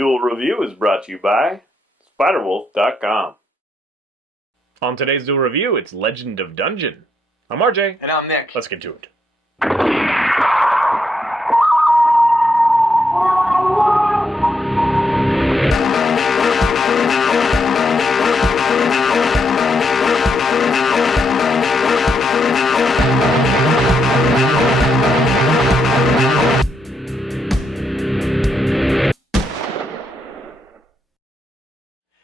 Duel Review is brought to you by SpiderWolf.com. On today's Duel Review, it's Legend of Dungeon. I'm RJ. And I'm Nick. Let's get to it.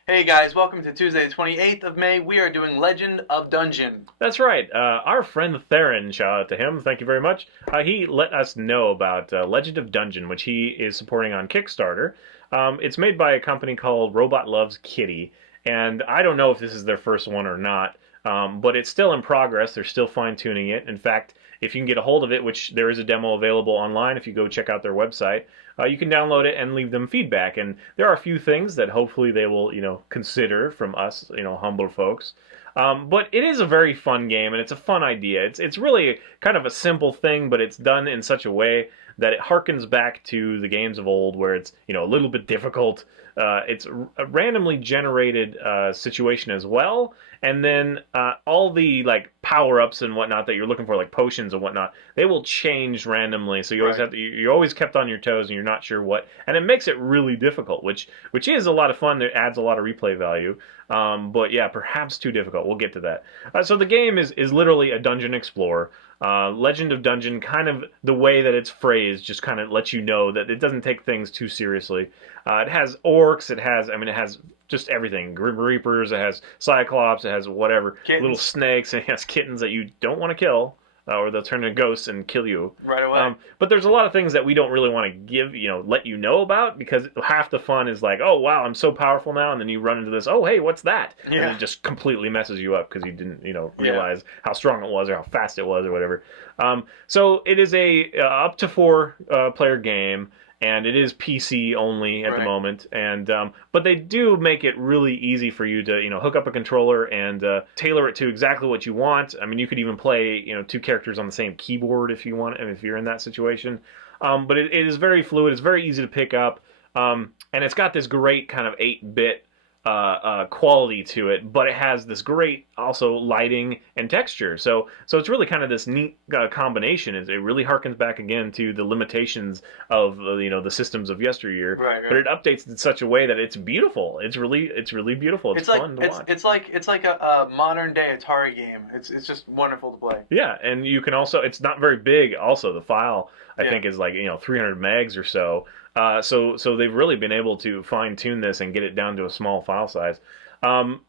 Hey guys, welcome to Tuesday the 28th of May. We are doing Legend of Dungeon. That's right. Our friend Theron, shout out to him, thank you very much. He let us know about Legend of Dungeon, which he is supporting on Kickstarter. It's made by a company called Robot Loves Kitty, and I don't know if this is their first one or not, but it's still in progress. They're still fine-tuning it. In fact, if you can get a hold of it, which there is a demo available online if you go check out their website, you can download it and leave them feedback. And there are a few things that hopefully they will, consider from us, humble folks. But it is a very fun game, and it's a fun idea. It's really kind of a simple thing, but it's done in such a way that it harkens back to the games of old, where it's a little bit difficult. It's a randomly generated situation as well, and then all the power-ups and whatnot that you're looking for, like potions and whatnot, they will change randomly. So you always have to, you're always kept on your toes, and you're not sure what, and it makes it really difficult, which is a lot of fun. It adds a lot of replay value. But yeah, perhaps too difficult. We'll get to that. So the game is literally a dungeon explorer. Legend of Dungeon, kind of the way that it's phrased, just kind of lets you know that it doesn't take things too seriously. It has orcs, it has just everything. Grim Reapers, it has Cyclops, it has whatever. Kittens. Little snakes, it has kittens that you don't want to kill. Or they'll turn into ghosts and kill you. Right away. But there's a lot of things that we don't really want to let you know about, because half the fun is like, oh, wow, I'm so powerful now, and then you run into this, oh, hey, what's that? Yeah. And it just completely messes you up because you didn't, realize how strong it was or how fast it was or whatever. So it is a up to 4 player game, and it is PC only at the moment. And but they do make it really easy for you to hook up a controller and tailor it to exactly what you want. I mean, you could even play 2 characters on the same keyboard if you want, and if you're in that situation. But it is very fluid. It's very easy to pick up, and it's got this great kind of 8-bit quality to it, but it has this great also lighting and texture. So it's really kind of this neat combination. It really harkens back again to the limitations of the systems of yesteryear. Right. But it updates in such a way that it's beautiful. It's really beautiful. It's fun to watch. It's like a modern day Atari game. It's just wonderful to play. Yeah, and you can also, it's not very big. Also, the file I think is 300 megs or so. So they've really been able to fine-tune this and get it down to a small file size.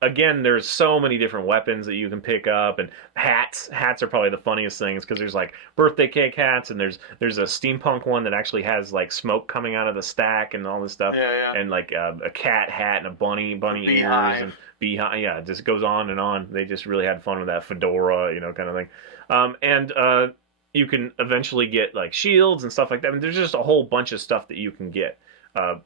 Again, there's so many different weapons that you can pick up, and hats. Hats are probably the funniest things, because there's birthday cake hats, and there's a steampunk one that actually has smoke coming out of the stack and all this stuff. Yeah. And a cat hat and a bunny Beehive. ears and beehive. Yeah, it just goes on and on. They just really had fun with that fedora, kind of thing. You can eventually get shields and stuff like that. I mean, there's just a whole bunch of stuff that you can get.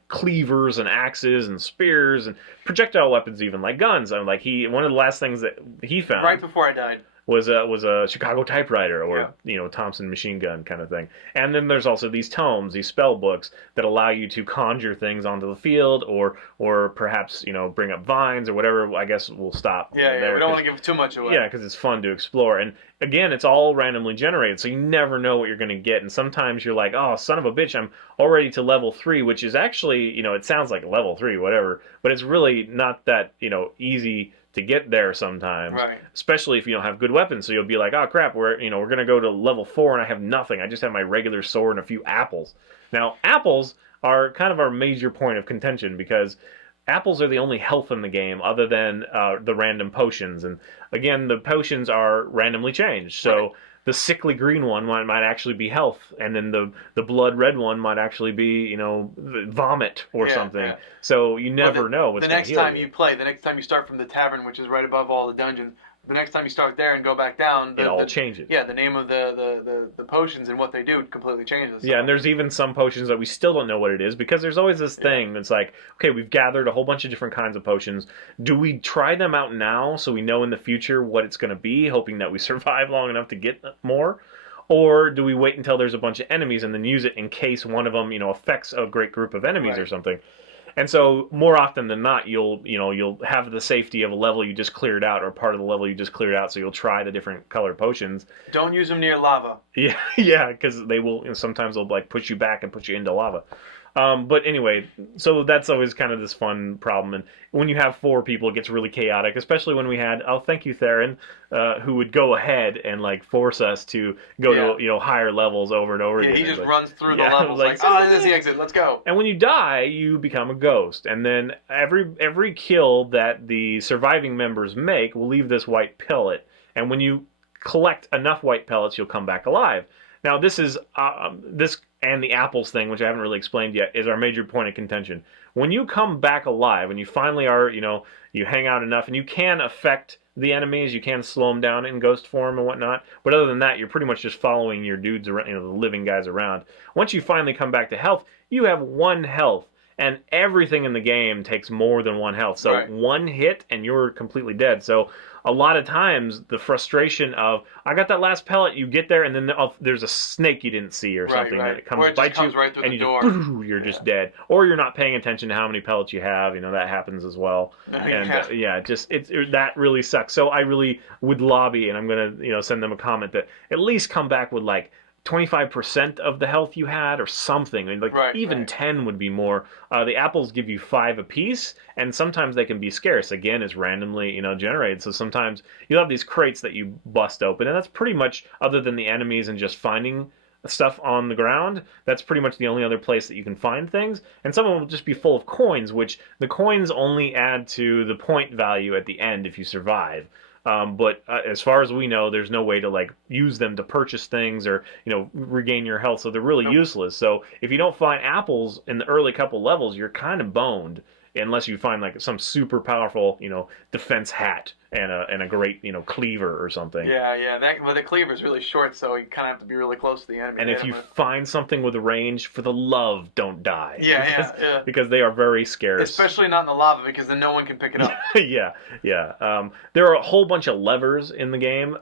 Cleavers and axes and spears and projectile weapons, even like guns. One of the last things that he found right before I died was a Chicago typewriter, or Thompson machine gun kind of thing. And then there's also these tomes, these spell books that allow you to conjure things onto the field, or perhaps bring up vines or whatever. I guess we'll stop. Yeah. We don't want to give too much away. Yeah, because it's fun to explore. And again, it's all randomly generated, so you never know what you're going to get. And sometimes you're like, oh, son of a bitch, I'm already to level 3, which is actually, it sounds like level 3, whatever, but it's really not that, easy to get there sometimes. Right. Especially if you don't have good weapons. So you'll be like, oh crap, we're going to go to level 4 and I have nothing. I just have my regular sword and a few apples. Now, apples are kind of our major point of contention, because apples are the only health in the game other than the random potions. And again, the potions are randomly changed. So the sickly green one might actually be health, and then the blood red one might actually be, vomit or something. Yeah. So you never know what's going to heal the next time you start from the tavern, which is right above all the dungeons, the next time you start there and go back down, it all changes. Yeah, the name of the potions and what they do completely changes. Yeah, and there's even some potions that we still don't know what it is, because there's always this thing that's like, okay, we've gathered a whole bunch of different kinds of potions. Do we try them out now so we know in the future what it's going to be, hoping that we survive long enough to get more? Or do we wait until there's a bunch of enemies and then use it in case one of them, affects a great group of enemies or something? And so more often than not, you'll have the safety of a level you just cleared out or part of the level you just cleared out. So you'll try the different color potions. Don't use them near lava. Yeah, yeah, because they will. Sometimes they'll like push you back and put you into lava. But anyway, so that's always kind of this fun problem. And when you have four people, it gets really chaotic, especially when we had, oh, thank you, Theron, who would go ahead and like force us to go to, higher levels over and over Yeah, again. he just like, runs through the levels like, oh, there's the exit, let's go. And when you die, you become a ghost. And then every kill that the surviving members make will leave this white pellet. And when you collect enough white pellets, you'll come back alive. Now, this and the apples thing, which I haven't really explained yet, is our major point of contention. When you come back alive, and you finally are, you hang out enough, and you can affect the enemies, you can slow them down in ghost form and whatnot, but other than that, you're pretty much just following your dudes around, the living guys around. Once you finally come back to health, you have 1 health, and everything in the game takes more than 1 health. So right. 1 hit, and you're completely dead. So a lot of times the frustration of, I got that last pellet, you get there and then there's a snake you didn't see or something that comes bites you right through and the you door. just you're just dead, or you're not paying attention to how many pellets you have. That happens as well. And that really sucks. So I really would lobby, and I'm gonna send them a comment that at least come back with like 25% of the health you had or something. I mean, like even 10 would be more. The apples give you 5 apiece, and sometimes they can be scarce. Again, it's randomly generated. So sometimes you'll have these crates that you bust open, and that's pretty much, other than the enemies and just finding stuff on the ground, that's pretty much the only other place that you can find things. And some of them will just be full of coins, which the coins only add to the point value at the end if you survive. But as far as we know, there's no way to like use them to purchase things or regain your health, so they're really useless. So if you don't find apples in the early couple levels, you're kind of boned unless you find like some super powerful defense hat and a great cleaver or something. Yeah. But the cleaver's really short, so you kind of have to be really close to the enemy. And if you find something with a range, for the love, don't die. Yeah. Because they are very scarce. Especially not in the lava, because then no one can pick it up. Yeah. There are a whole bunch of levers in the game,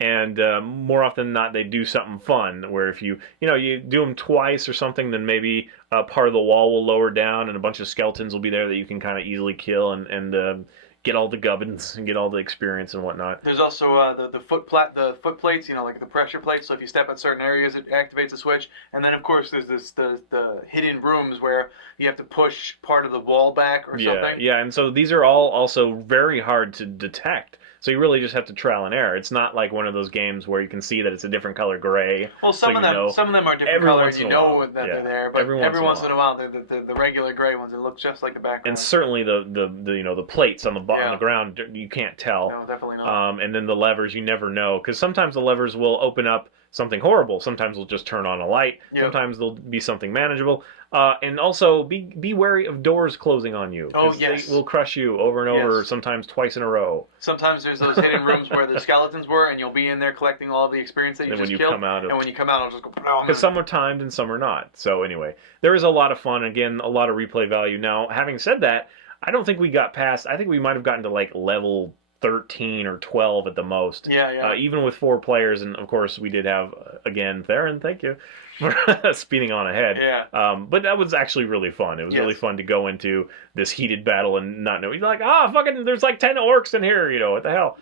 and more often than not, they do something fun. Where if you do them twice or something, then maybe part of the wall will lower down, and a bunch of skeletons will be there that you can kind of easily kill and get all the gubbins and get all the experience and whatnot. There's also the foot plates, like the pressure plates. So if you step at certain areas, it activates a switch. And then of course there's the hidden rooms where you have to push part of the wall back or something. Yeah, and so these are all also very hard to detect. So you really just have to trial and error. It's not like one of those games where you can see that it's a different color gray. Well, some of them are different colors. You know that they're there, but every once in a while, the regular gray ones, it looks just like the background. And certainly the plates on the bottom of the ground, you can't tell. No, definitely not. And then the levers, you never know, because sometimes the levers will open up something horrible. Sometimes they'll just turn on a light. Yep. Sometimes they'll be something manageable. And also be wary of doors closing on you. Oh, yes. They will crush you over and over, sometimes twice in a row. Sometimes there's those hidden rooms where the skeletons were, and you'll be in there collecting all the experience that you just killed. And when you come out, it'll just go... Because some are timed and some are not. So anyway, there is a lot of fun. Again, a lot of replay value. Now, having said that, I don't think we got past... I think we might have gotten to like level 13 or 12 at the most. Yeah. Even with 4 players, and of course we did have, again, Theron, thank you, for speeding on ahead. Yeah. But that was actually really fun. It was really fun to go into this heated battle and not know. You're like, fucking, there's like 10 orcs in here, what the hell?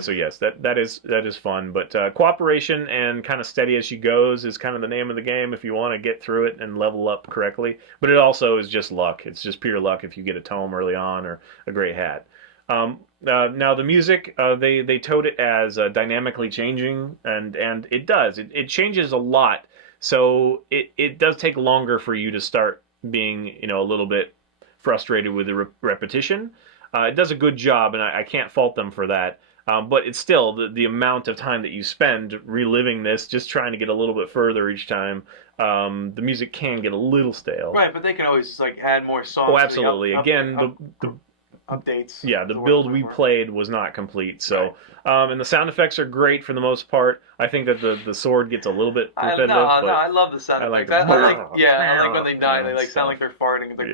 So yes, that is fun. But cooperation and kind of steady as she goes is kind of the name of the game if you want to get through it and level up correctly. But it also is just luck. It's just pure luck if you get a tome early on or a great hat. Now the music, they touted it as dynamically changing, and it does. It changes a lot. So it does take longer for you to start being a little bit frustrated with the repetition. It does a good job, and I can't fault them for that. But it's still the amount of time that you spend reliving this, just trying to get a little bit further each time. The music can get a little stale. Right, but they can always like add more songs. Oh, absolutely. Again, the updates. Yeah, the build we played was not complete. So, and the sound effects are great for the most part. I think that the sword gets a little bit repetitive. I love the sound effects. I like when they die. They sound like they're farting. It's like,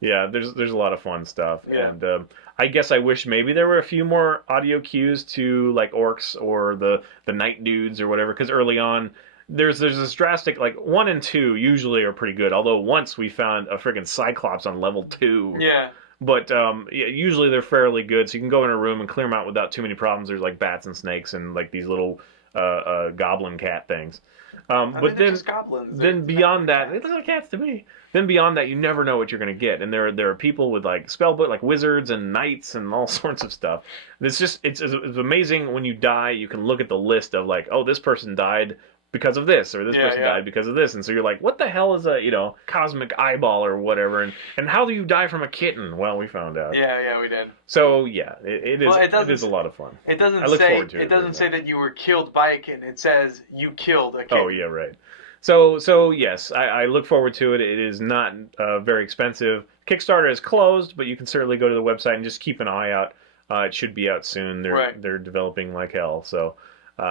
yeah, there's a lot of fun stuff. Yeah. And I guess I wish maybe there were a few more audio cues to like orcs or the night dudes or whatever, because early on there's this drastic, like 1 and 2 usually are pretty good. Although once we found a freaking Cyclops on level 2. Yeah. But yeah, usually they're fairly good, so you can go in a room and clear them out without too many problems. There's like bats and snakes and like these little goblin cat things. But then beyond that, they look like cats to me. Then beyond that, you never know what you're going to get, and there are people with like spellbook, like wizards and knights and all sorts of stuff. It's amazing when you die. You can look at the list of like, oh, this person died because of this, or this person died because of this, and so you're like, what the hell is a cosmic eyeball or whatever, and how do you die from a kitten? Well, we found out. Yeah, we did. So yeah, it is a lot of fun. It doesn't say that you were killed by a kitten. It says you killed a kitten. Oh yeah, right. So yes, I look forward to it. It is not very expensive. Kickstarter is closed, but you can certainly go to the website and just keep an eye out. It should be out soon. They're developing like hell. So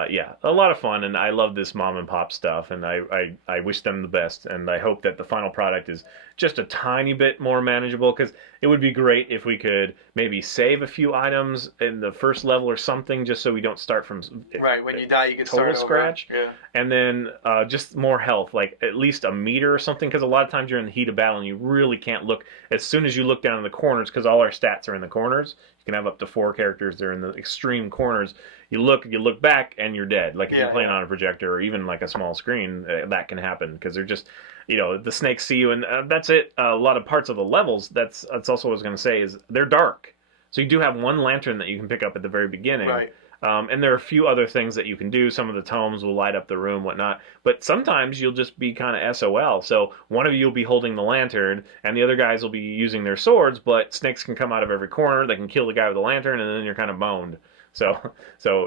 yeah, a lot of fun, and I love this mom and pop stuff, and I wish them the best, and I hope that the final product is just a tiny bit more manageable, because it would be great if we could maybe save a few items in the first level or something, just so we don't start from when you die you can total start scratch. over. Yeah. And then just more health, like at least a meter or something, because a lot of times you're in the heat of battle and you really can't look. As soon as you look down in the corners, because all our stats are in the corners, you can have up to 4 characters. They're in the extreme corners. You look back, and you're dead. Like if you're playing on a projector or even like a small screen, that can happen, because they're just, the snakes see you, and that's it. A lot of parts of the levels, that's also what I was going to say, is they're dark. So you do have one lantern that you can pick up at the very beginning. Right. And there are a few other things that you can do. Some of the tomes will light up the room, whatnot. But sometimes you'll just be kind of SOL. So one of you will be holding the lantern, and the other guys will be using their swords, but snakes can come out of every corner. They can kill the guy with the lantern, and then you're kind of boned. So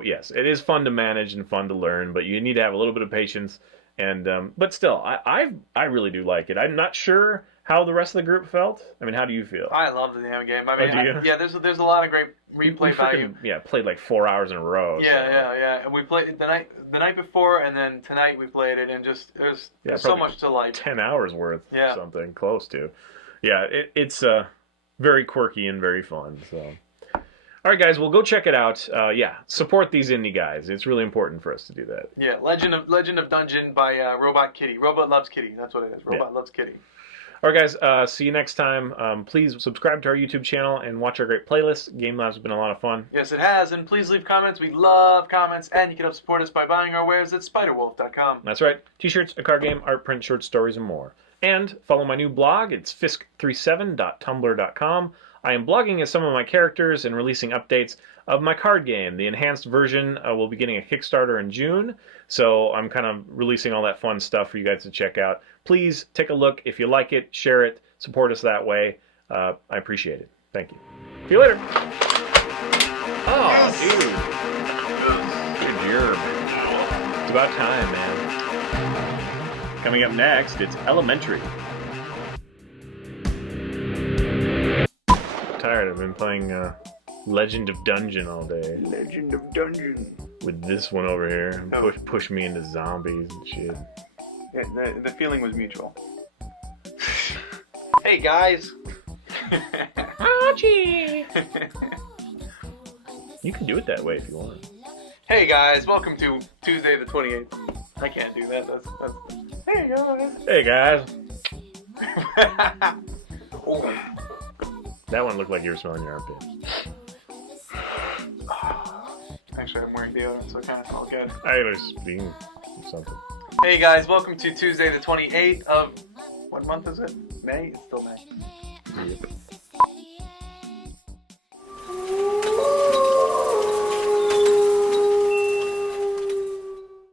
yes, it is fun to manage and fun to learn, but you need to have a little bit of patience. And but still, I really do like it. I'm not sure how the rest of the group felt. I mean, how do you feel? I love the damn game. I mean, there's a lot of great replay value. Played like 4 hours in a row. Yeah. And we played the night before, and then tonight we played it, and just there's so much to like. 10 hours worth, something close to. Yeah, it's very quirky and very fun. So, all right, guys, well, go check it out. Support these indie guys. It's really important for us to do that. Yeah, Legend of Dungeon by Robot Kitty. Robot Loves Kitty. That's what it is. Robot Loves Kitty. All right, guys, see you next time. Please subscribe to our YouTube channel and watch our great playlists. Game Labs has been a lot of fun. Yes, it has. And please leave comments. We love comments. And you can help support us by buying our wares at spiderwolf.com. That's right. T-shirts, a card game, art print, short stories, and more. And follow my new blog. It's fisk37.tumblr.com. I am blogging as some of my characters and releasing updates of my card game. The enhanced version will be getting a Kickstarter in June, so I'm kind of releasing all that fun stuff for you guys to check out. Please take a look. If you like it, share it, support us that way. I appreciate it. Thank you. See you later. Oh, dude. Good job. It's about time, man. Coming up next, it's Elementary. Tired. I've been playing Legend of Dungeon all day. Legend of Dungeon. With this one over here. Push me into zombies and shit. Yeah, the feeling was mutual. Hey, guys. Archie! You can do it that way if you want. Hey, guys. Welcome to Tuesday the 28th. I can't do that. That's... Hey, guys. Hey, guys. Oh. That one looked like you were smelling your armpit. Actually, I'm wearing deodorant, so it kind of smelled good. I was being something. Hey guys, welcome to Tuesday the 28th of... What month is it? May? It's still May. Yep.